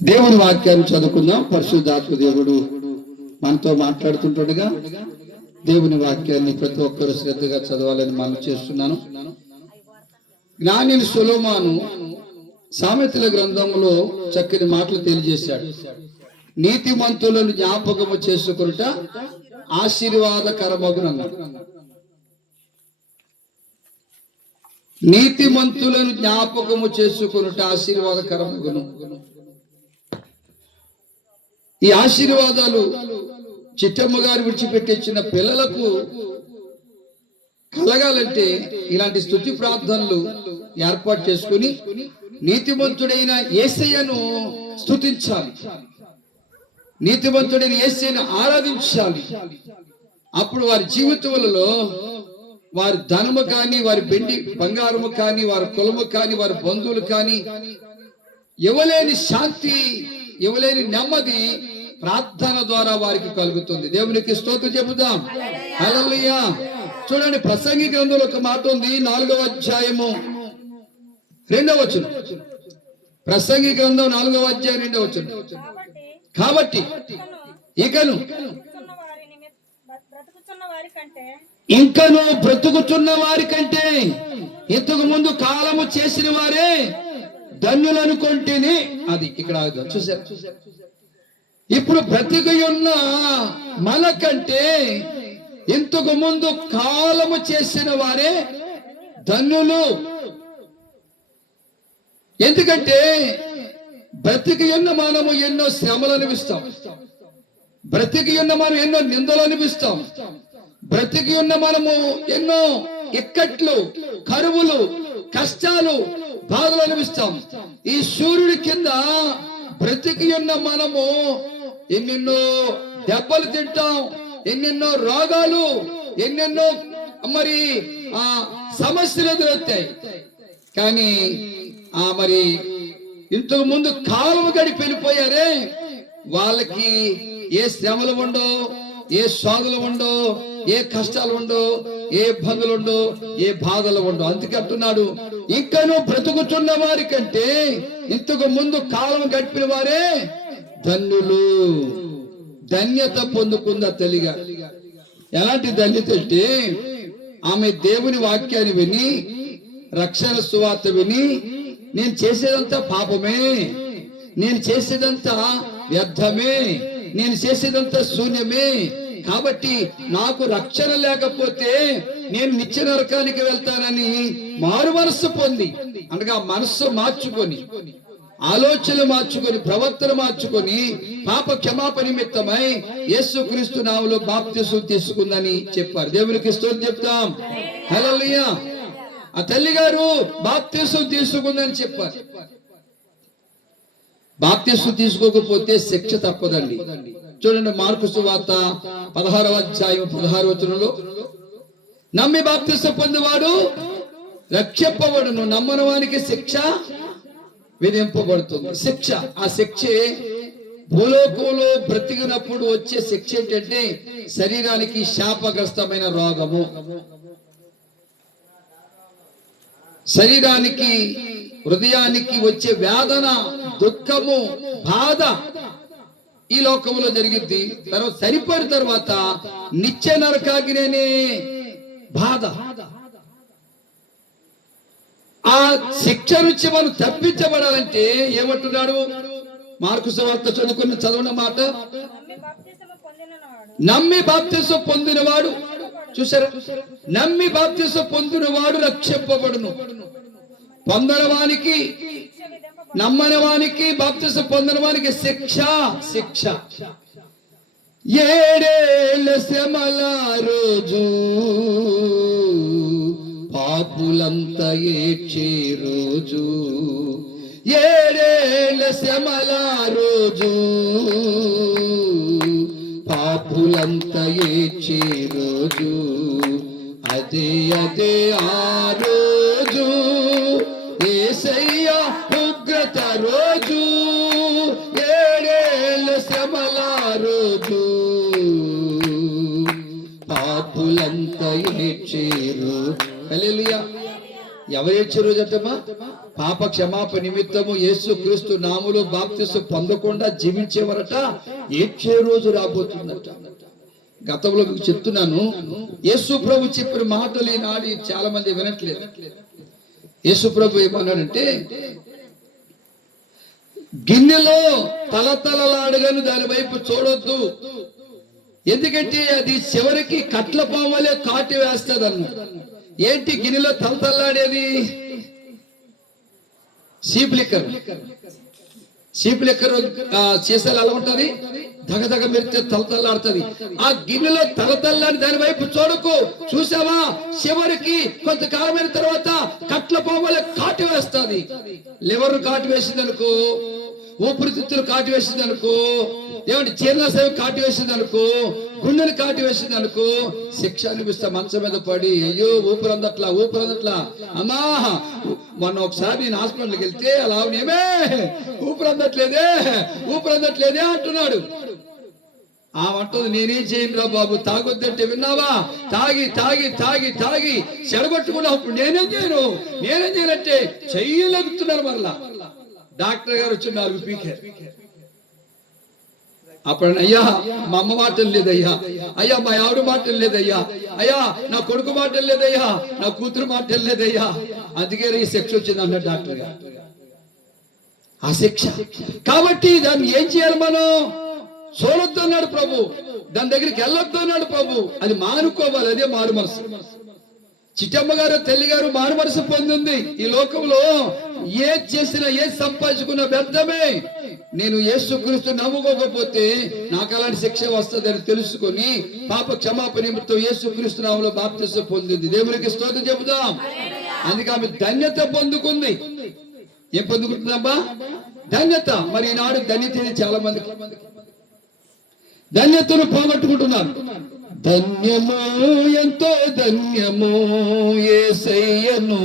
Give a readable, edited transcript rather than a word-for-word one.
దేవుని వాక్యాన్ని చదువుకుందాం. పరిశుద్ధాత్మ దేవుడు మనతో మాట్లాడుతుండగా దేవుని వాక్యాన్ని ప్రతి ఒక్కరు శ్రద్ధగా చదవాలని మనం చేస్తున్నాను. జ్ఞాని సొలొమోను సామెతల గ్రంథంలో చక్కని మాటలు తెలియజేశాడు. నీతిమంతులను జ్ఞాపకము చేసుకొనుట ఆశీర్వాదకరమగునన్నాడు. నీతిమంతులను జ్ఞాపకము చేసుకొనుట ఆశీర్వాదకరమగును. ఈ ఆశీర్వాదాలు చిట్టమ్మ గారు విడిచిపెట్టించిన పిల్లలకు కలగాలంటే ఇలాంటి స్తుతి ప్రార్థనలు ఏర్పాటు చేసుకుని నీతిమంతుడైన యేసయ్యను స్తుతించాలి, నీతిమంతుడైన యేసయ్యను ఆరాధించాలి. అప్పుడు వారి జీవితములలో వారి ధనము కానీ, వారి వెండి బంగారము కానీ, వారి కులము కానీ, వారి బంధువులు కానీ ఇవ్వలేని శాంతి, ఇవ్వలేని నెమ్మది ప్రార్థన ద్వారా వారికి కలుగుతుంది. దేవునికి స్తోత్రం చెబుదాం. హల్లెలూయా. చూడండి, ప్రసంగి గ్రంథంలో ఒక మాట ఉంది, 4వ అధ్యాయము 2వ వచనం. ప్రసంగి గ్రంథం 4వ అధ్యాయం 2వ వచనం. కాబట్టి ఇంకను బ్రతుకుచున్న వారి కంటే ఇంతకు ముందు కాలము చేసిన వారే ధన్యులు అనుకుంటేనే. అది ఇక్కడ చూసారు. ఇప్పుడు బ్రతికి ఉన్న మనకంటే ఇంతకు ముందు కాలము చేసిన వారే ధన్యులు. ఎందుకంటే బ్రతికి ఉన్న మనము ఎన్నో శ్రమలు అనిపిస్తాం, బ్రతికి ఉన్న మనం ఎన్నో నిందలు అనిపిస్తాం, బ్రతికి ఉన్న మనము ఎన్నో ఇక్కట్లు, కరువులు, కష్టాలు, బాధలు అనిపిస్తాం. ఈ సూర్యుడి కింద బ్రతికి ఉన్న మనము ఎన్నెన్నో దెబ్బలు తింటాం, ఎన్నెన్నో రోగాలు, ఎన్నెన్నో మరి సమస్యలు ఎదురవుతాయి. కానీ మరి ఇంతకు ముందు కాలం గడిపి వెళ్ళిపోయారే, వాళ్ళకి ఏ శ్రమలు ఉండో, ఏ సాగులు ఉండో, ఏ కష్టాలు ఉండో, ఏ ఇబ్బందులు ఉండో, ఏ బాధలు ఉండో. అందుకే అంటున్నాడు, ఇంకను బ్రతుకుతున్న వారి కంటే ఇంతకు ముందు కాలం గడిపిన వారే ధన్యులు. ధన్యత పొందుకుందా తల్లిగా. ఎలాంటి ధన్యత అంటే, ఆమె దేవుని వాక్యాన్ని విని, రక్షణ సువార్త విని, నేను చేసేదంతా పాపమే, నేను చేసేదంతా వ్యర్థమే, నేను చేసేదంతా శూన్యమే, కాబట్టి నాకు రక్షణ లేకపోతే నేను నిత్య నరకానికి వెళ్తానని మారు మనస్సు పొంది, అనగా మనస్సు మార్చుకొని, ఆలోచనలు మార్చుకొని, ప్రవర్తన మార్చుకొని, పాప క్షమాపణ నిమిత్తమై యేసుక్రీస్తు నామములో బాప్తిసం తీసుకుందని చెప్పారు. దేవునికి స్తోత్రం చెప్తాం. హల్లెలూయా. ఆ తల్లి గారు బాప్తిసం తీసుకుందని చెప్పారు. బాప్తిసం తీసుకోకపోతే శిక్ష తప్పదండి. చూడండి, మార్కు సువార్త 16వ అధ్యాయం 16వ వచనంలో, నమ్మి బాప్తిసం పొందేవాడు రక్షింపబడును, నమ్మని వానికి శిక్ష విధింపబడుతుంది. శిక్ష, ఆ శిక్షే భూలోకంలో బ్రతికినప్పుడు వచ్చే శిక్ష ఏంటంటే శరీరానికి శాపగ్రస్తమైన రోగము, శరీరానికి హృదయానికి వచ్చే వేదన, దుఃఖము, బాధ ఈ లోకంలో జరిగింది. తర్వాత సరిపోయిన తర్వాత నిత్య నరకాగ్నినే బాధ. ఆ శిక్ష నుంచి మనం తప్పించబడాలంటే ఏమంటున్నాడు? మార్కు సువార్త చదవన మాట, నమ్మి బాప్తిసం పొందినవాడు, చూసారా, నమ్మి బాప్తిసం పొందినవాడు రక్షింపబడును. పొందనవానికి, నమ్మని వానికి, బాప్తిసం పొందిన వానికి శిక్ష. శిక్ష 7 ఏళ్ల శ్రమల రోజు, పాపులంతా ఏడ్చే రోజు. 7 ఏళ్ల శ్రమల రోజు, పాపులంతా ఏడ్చే రోజు. అదే అదే ఆ రోజు, యేసయ్య ఉగ్రత రోజు. 7 ఏళ్ల శ్రమల రోజు, పాపులంతా ఏడ్చే రోజు. హల్లెలూయా. ఎవరు ఏడ్చే రోజు అంటమ్మా? పాప క్షమాపణ నిమిత్తము యేసు క్రీస్తు నామములో బాప్తిసం పొందకుండా జీవించేవారట ఏడ్చే రోజు రాబోతుందట. గతంలో మీకు చెప్తున్నాను, యేసు ప్రభు చెప్పిన మాటలు ఈనాడు చాలా మంది వినట్లేదు. యేసు ప్రభు ఏమన్నాడంటే, గిన్నెలో తలతలలాడగాను దాని వైపు చూడొద్దు, ఎందుకంటే అది చివరికి కట్ల పాములే కాటి వేస్తుంది అన్న. ఏంటి గిన్నెలో తలతల్లాడేది? సీప్ లిక్కర్ సీసాలు ఎలా ఉంటది, దగదగ మెరితే తలతల్లాడుతుంది. ఆ గిన్నెలో తలతల్లాడి దాని వైపు చూడకు. చూసావా, చివరికి కొంతకాలమైన తర్వాత కట్ల పాములే కాటి వేస్తుంది. లివర్ కాటి వేసింది అనుకో, ఊపిరితిత్తులు కాటి వేసింది అనుకో, ఏమంటే జీర్ణాశయం కాటి వేసింది అనుకో, గుండెని కాటి వేసింది అనుకో, శిక్ష అనిపిస్తా మంచం మీద పడి అయ్యో ఊపిరందట్లా అమ్మా. మొన్న ఒకసారి నేను హాస్పిటల్కి వెళ్తే అలా ఏమే ఊపిరందట్లేదే అంటున్నాడు. ఆ వంటది నేనేం చేయను రా బాబు, తాగొద్దంటే విన్నావా? తాగి తాగి తాగి తాగి చెడగొట్టుకున్నా. అప్పుడు నేనేం చేయనంటే చెయ్యలేగుతున్నారు. మరలా డాక్టర్ గారు వచ్చి 4 పీకారు. అప్పుడు అయ్యా మా అమ్మ మాటలు లేదయ్యా, అయ్యా మా ఆవిడ మాటలు లేదయ్యా, అయ్యా నా కొడుకు మాటలు లేదయ్యా, నా కూతురు మాటలు లేదయ్యా, అందుకే ఈ శిక్ష వచ్చింది అన్న డాక్టర్ గారు. ఆ శిక్ష కాబట్టి దాన్ని ఏం చేయాలి? మనం చూడొద్దు అన్నాడు ప్రభు, దాని దగ్గరికి వెళ్ళొద్దు అన్నాడు ప్రభు. అది మానుకోవాలి, అదే మారు మనసు. చిట్టమ్మ గారు తల్లి గారు మారు మనసు పొందింది. ఈ లోకంలో ఏది చేసినా ఏది సంపాదించుకున్న వ్యర్థమే. నేను యేసుక్రీస్తు నమ్ముకోకపోతే నాకు అలాంటి శిక్ష వస్తుందని తెలుసుకొని పాప క్షమాపణ నిమిత్తం యేసుక్రీస్తు నామములో బాప్తిసం పొందింది. దేవునికి స్తోత్రం చెబుదాం. అందుకే ఆమె ధన్యత పొందుకుంది. ఏం పొందుకుంటుందమ్మా? ధన్యత. మరి ఈనాడు ధన్యత చాలా మంది ధన్యతను పోగొట్టుకుంటున్నారు. ధన్యమో ఎంతో ధన్యమో యేసయ్యను